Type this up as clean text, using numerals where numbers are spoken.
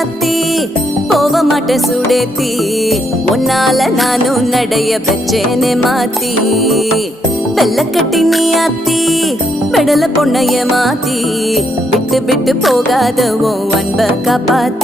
ராசாத்தி போக மாட்ட சுடேத்தி உன்னால நானும் நடைய வச்சேனே மாத்தி வெள்ள கட்டி நீ ஆத்தி பெடல பொண்ணைய மாத்தி விட்டு விட்டு போகாத உன் அன்ப காப்பாத்தி